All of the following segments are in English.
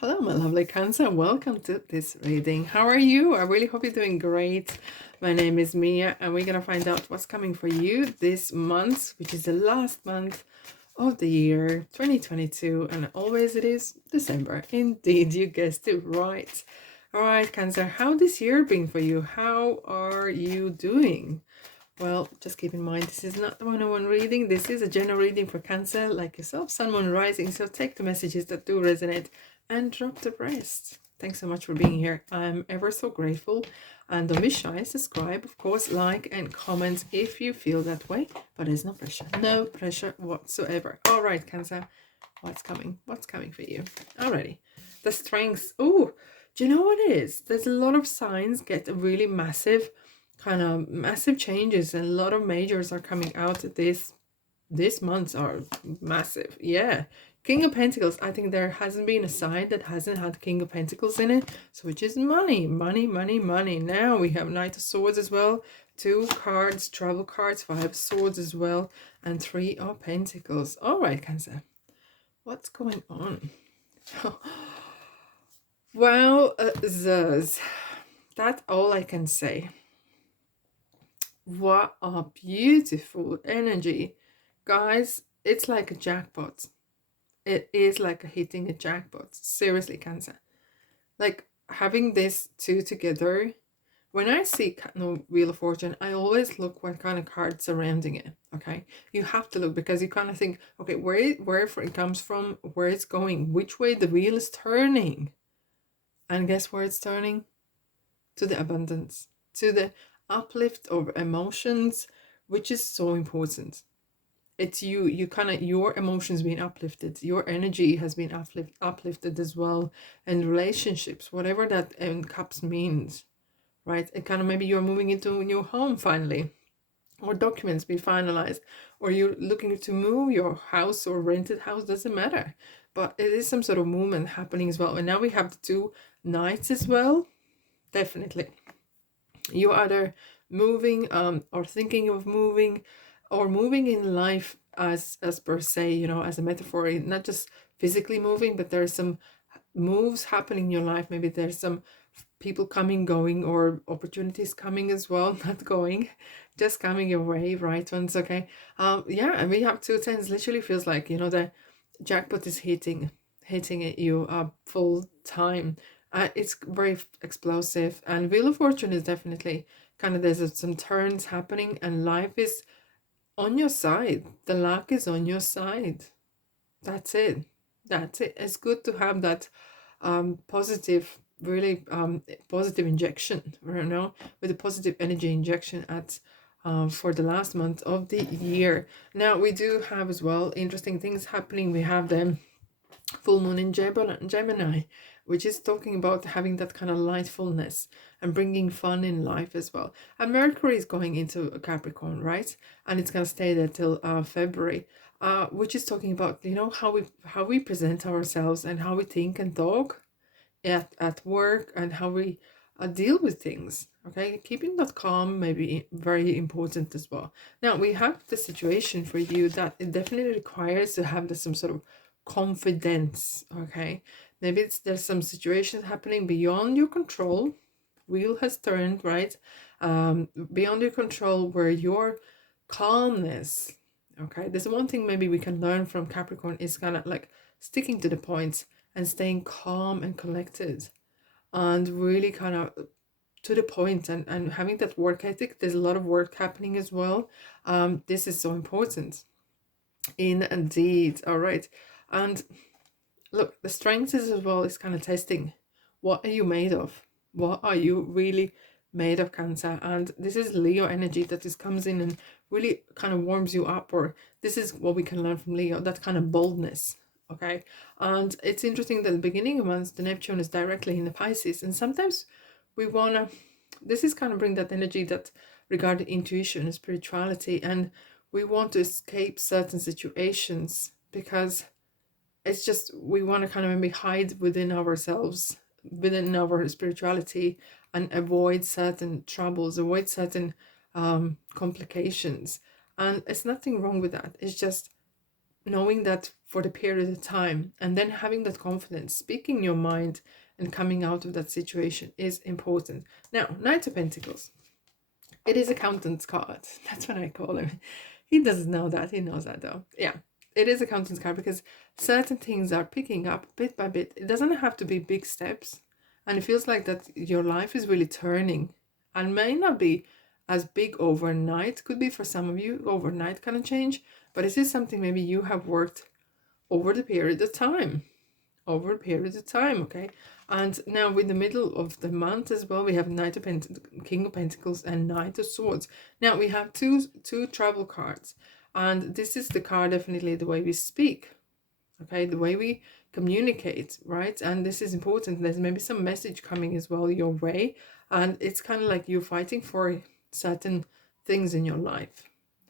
Hello, my lovely Cancer. Welcome to this reading. How are you? I really hope you're doing great. My name is Mia, and we're going to find out what's coming for you this month, which is the last month of the year 2022. And always it is December. Indeed, you guessed it right. All right, Cancer, how this year been for you? How are you doing? Well, just keep in mind, this is not the one-on-one reading. This is a general reading for Cancer, like yourself, Sun, Moon, Rising. So take the messages that do resonate and drop the rest. Thanks so much for being here. I'm ever so grateful. And don't be shy, subscribe, of course, like and comment if you feel that way. But there's no pressure. No pressure whatsoever. All right, Cancer, what's coming? What's coming for you? Alrighty. The strengths. Oh, do you know what it is? There's a lot of signs get really massive changes, and a lot of majors are coming out this month are massive. Yeah, King of Pentacles. I think there hasn't been a sign that hasn't had King of Pentacles in it, so which is money, money, money, money. Now we have Knight of Swords as well, 2 cards, travel cards, 5 swords as well, and 3 of Pentacles. All right, Cancer, what's going on? Wow, Zuz, that's all I can say. What a beautiful energy. Guys, it's like a jackpot. It is like hitting a jackpot. Seriously, Cancer. Like having this two together. When I see Wheel of Fortune, I always look what kind of cards surrounding it. Okay, you have to look because you kind of think, okay, where it comes from, where it's going, which way the wheel is turning, and guess where it's turning? To the abundance, to the uplift of emotions, which is so important. It's you kind of, your emotions being uplifted, your energy has been uplifted as well, and relationships, whatever that cups means, right? And kind of maybe you're moving into a new home finally, or documents be finalized, or you're looking to move your house or rented house, doesn't matter, but it is some sort of movement happening as well. And now we have the 2 knights as well. Definitely you either moving or thinking of moving, or moving in life as per se, you know, as a metaphor, not just physically moving, but there's some moves happening in your life. Maybe there's some people coming, going, or opportunities coming as well, not going, just coming your way, right ones. Okay, yeah, and we have 2 10s. Literally feels like, you know, the jackpot is hitting at you full time. It's very explosive, and Wheel of Fortune is definitely kind of, there's some turns happening, and life is on your side. The luck is on your side. That's it. That's it. It's good to have that positive, really positive injection, you know, with a positive energy injection at for the last month of the year. Now we do have as well interesting things happening. We have the full moon in Gemini, which is talking about having that kind of lightfulness and bringing fun in life as well. And Mercury is going into Capricorn, right? And it's going to stay there till February, which is talking about, you know, how we present ourselves and how we think and talk at work, and how we deal with things. Okay, keeping that calm may be very important as well. Now we have the situation for you that it definitely requires to have some sort of confidence. Okay, maybe there's some situations happening beyond your control. Wheel has turned, right? Beyond your control, where your calmness, okay, there's one thing maybe we can learn from Capricorn is kind of like sticking to the point and staying calm and collected, and really kind of to the point, and having that work ethic. There's a lot of work happening as well. This is so important indeed. All right, and look, the strengths is as well is kind of testing. What are you made of? What are you really made of, Cancer? And this is Leo energy that just comes in and really kind of warms you up, or this is what we can learn from Leo, that kind of boldness. Okay, and it's interesting that the beginning of months, the Neptune is directly in the Pisces, and sometimes we wanna, this is kind of bring that energy that regarding intuition and spirituality, and we want to escape certain situations because it's just, we want to kind of maybe hide within ourselves, within our spirituality, and avoid certain troubles, avoid certain complications. And it's nothing wrong with that. It's just knowing that for the period of time, and then having that confidence, speaking your mind and coming out of that situation is important. Now, Knight of Pentacles. It is accountant's card. That's what I call him. He doesn't know that. He knows that though. Yeah, it is accountant's card because certain things are picking up bit by bit. It doesn't have to be big steps. And it feels like that your life is really turning and may not be as big overnight. Could be for some of you overnight kind of change, but this is something maybe you have worked over the period of time. Over a period of time, okay? And now in the middle of the month as well, we have Knight of King of Pentacles and Knight of Swords. Now we have two travel cards, and this is the card definitely the way we speak, okay, the way we communicate, right? And this is important. There's maybe some message coming as well your way, and it's kind of like you're fighting for certain things in your life.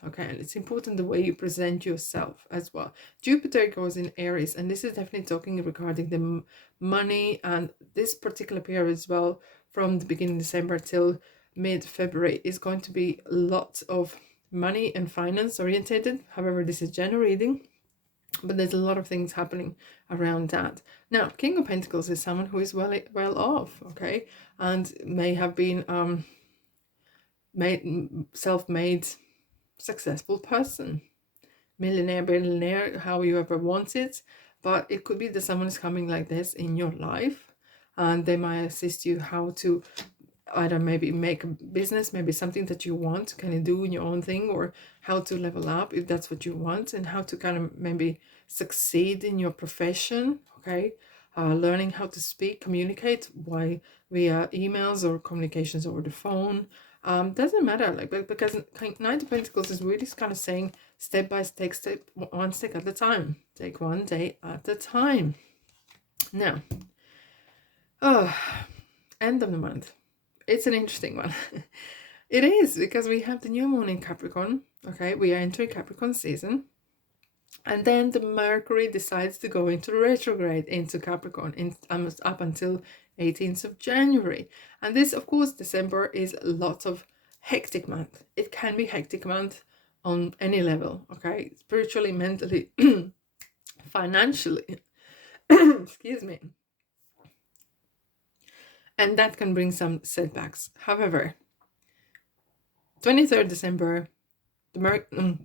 Okay, and it's important the way you present yourself as well. Jupiter goes in Aries, and this is definitely talking regarding the money, and this particular period as well, from the beginning of December till mid-February, is going to be lots of money and finance orientated. However, this is general reading, but there's a lot of things happening around that. Now, King of Pentacles is someone who is well off, okay, and may have been self-made, successful person, millionaire, billionaire, how you ever want it. But it could be that someone is coming like this in your life, and they might assist you how to either maybe make a business, maybe something that you want to kind of do in your own thing, or how to level up if that's what you want, and how to kind of maybe succeed in your profession, okay? Learning how to speak, communicate via emails or communications over the phone. Doesn't matter, like, because Knight of Pentacles is really kind of saying step by step, one step at a time, take one day at a time. Now, end of the month, it's an interesting one. It is, because we have the new moon in Capricorn. Okay, we are entering Capricorn season, and then the Mercury decides to go into retrograde into Capricorn in almost up until 18th of January. And this, of course, December is lots of hectic month. It can be hectic month on any level, okay? Spiritually, mentally, financially. Excuse me. And that can bring some setbacks. However, 23rd December, the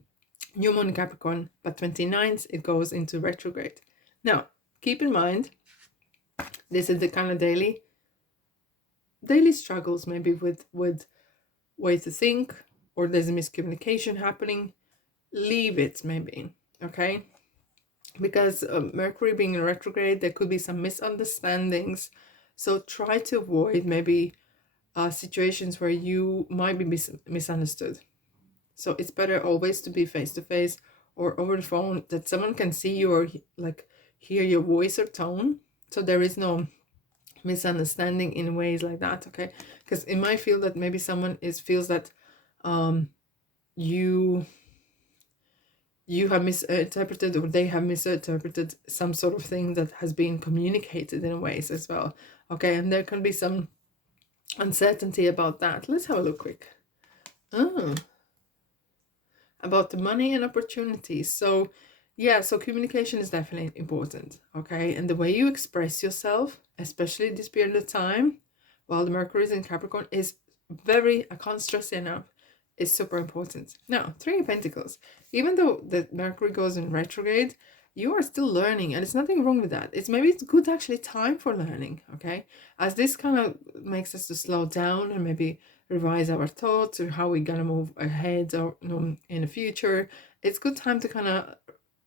new moon in Capricorn, but 29th it goes into retrograde. Now, keep in mind, this is the kind of daily struggles, maybe with way to think, or there's a miscommunication happening. Leave it, maybe, okay? Because Mercury being in retrograde, there could be some misunderstandings. So try to avoid maybe situations where you might be misunderstood. So it's better always to be face to face or over the phone, that someone can see you or like hear your voice or tone, so there is no misunderstanding in ways like that, okay? Because it might feel that maybe someone feels that you have misinterpreted, or they have misinterpreted some sort of thing that has been communicated in ways as well, okay? And there can be some uncertainty about that. Let's have a look quick. About the money and opportunities. So yeah, so communication is definitely important, okay? And the way you express yourself, especially this period of time while the Mercury is in Capricorn, is very, I can't stress enough, is super important. Now, Three of Pentacles. Even though the Mercury goes in retrograde, you are still learning, and it's nothing wrong with that. It's good actually time for learning, okay? As this kind of makes us to slow down and maybe revise our thoughts or how we're gonna move ahead or in the future. It's good time to kind of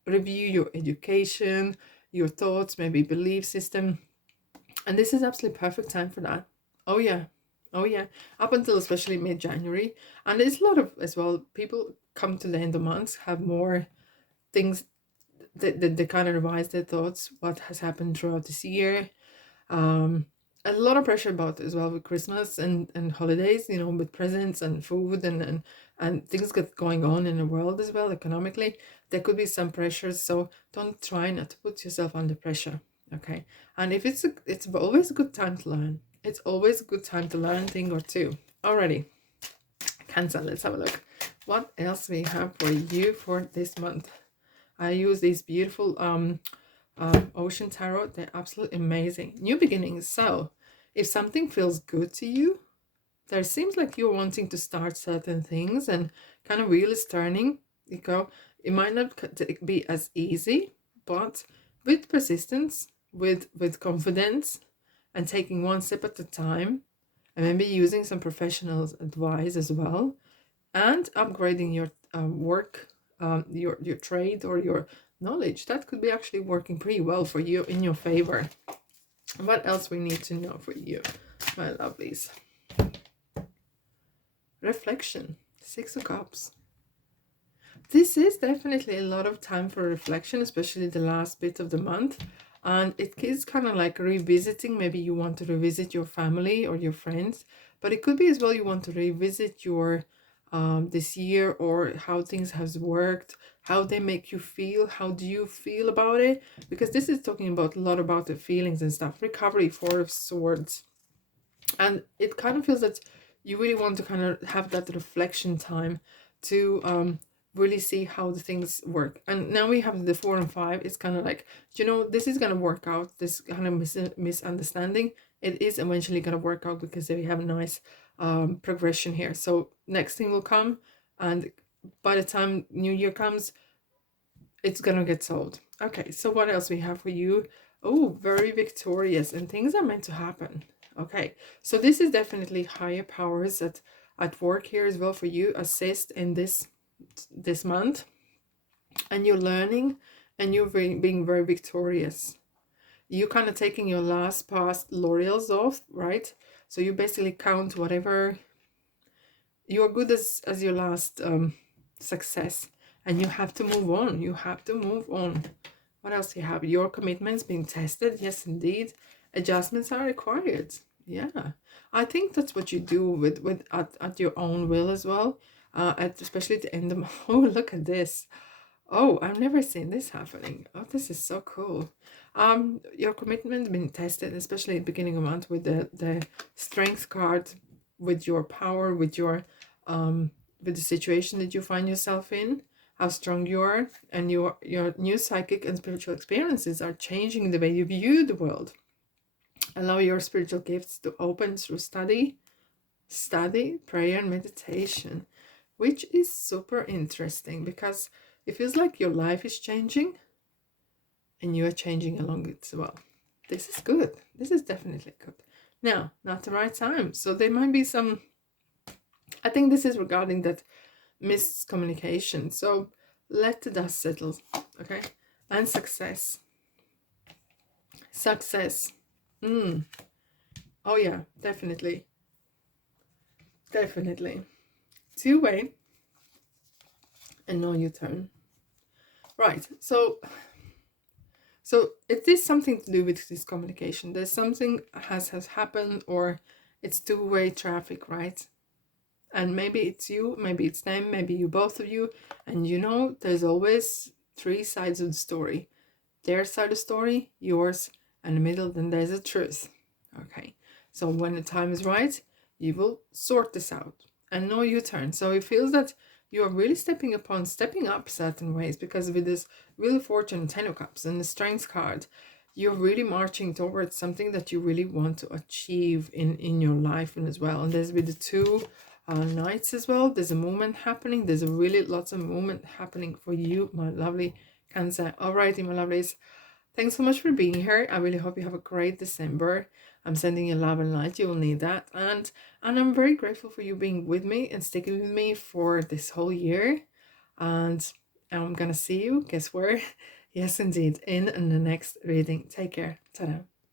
review your education, your thoughts, maybe belief system, and this is absolutely perfect time for that. Oh yeah, up until especially mid-January. And there's a lot of, as well, people come to the end of months, have more things that they kind of revise their thoughts, what has happened throughout this year. A lot of pressure about as well with Christmas and holidays, with presents and food and things going on in the world as well, economically. There could be some pressures, so don't try not to put yourself under pressure, okay? And if it's always a good time to learn. It's always a good time to learn a thing or two. Alrighty, Cancer, let's have a look. What else we have for you for this month? I use these beautiful ocean tarot. They're absolutely amazing. New beginnings. So if something feels good to you, there seems like you're wanting to start certain things and kind of wheel is turning. You go, it might not be as easy, but with persistence, with confidence, and taking one step at a time, and maybe using some professionals' advice as well, and upgrading your work, your trade or your knowledge, that could be actually working pretty well for you in your favor. What else we need to know for you, my lovelies? Reflection, 6 of Cups. This is definitely a lot of time for reflection, especially the last bit of the month. And it is kind of like revisiting. Maybe you want to revisit your family or your friends, but it could be as well you want to revisit your this year, or how things has worked, how they make you feel, how do you feel about it? Because this is talking about a lot about the feelings and stuff. Recovery, 4 of Swords. And it kind of feels that you really want to kind of have that reflection time to really see how the things work. And now we have the 4 and 5. It's kind of like, you know, this is going to work out. This kind of misunderstanding, it is eventually going to work out, because we have a nice progression here. So next thing will come, and by the time New Year comes, it's going to get solved. Okay, so what else we have for you? Oh, very victorious, and things are meant to happen. Okay, so this is definitely higher powers at work here as well for you, assist in this month, and you're learning, and you're being very victorious. You kind of taking your last past laurels off, right? So you basically count whatever you're good as your last success, and you have to move on. You have to move on. What else you have? Your commitments being tested. Yes, indeed. Adjustments are required. Yeah, I think that's what you do with at your own will as well. Especially at the end of oh, look at this. Oh, I've never seen this happening. Oh, this is so cool. Your commitment being tested, especially at the beginning of the month with the strength card, with your power, with the situation that you find yourself in, how strong you are, and your new psychic and spiritual experiences are changing the way you view the world. Allow your spiritual gifts to open through study, prayer, and meditation, which is super interesting, because it feels like your life is changing and you are changing along it as well. This is good. This is definitely good. Now, not the right time. So there might be some, I think this is regarding that miscommunication. So let the dust settle, okay? And success. Success. Oh yeah, definitely. Definitely. Two-way and no U-turn. Right, so it is something to do with this communication. There's something has happened, or it's two-way traffic, right? And maybe it's you, maybe it's them, maybe you, both of you. And you know, there's always 3 sides of the story. Their side of the story, yours, and the middle, then there's a truth. Okay, so when the time is right, you will sort this out, and no U-turn. So it feels that you are really stepping up certain ways, because with this Wheel of Fortune, 10 of Cups, and the Strength card, you're really marching towards something that you really want to achieve in your life and as well. And there's with the 2 Knights as well, there's a movement happening. There's a really lots of movement happening for you, my lovely Cancer. Alrighty, my lovelies, thanks so much for being here. I really hope you have a great December. I'm sending you love and light. You will need that. And I'm very grateful for you being with me and sticking with me for this whole year. And I'm going to see you, guess where? Yes, indeed, in the next reading. Take care. Ta-da.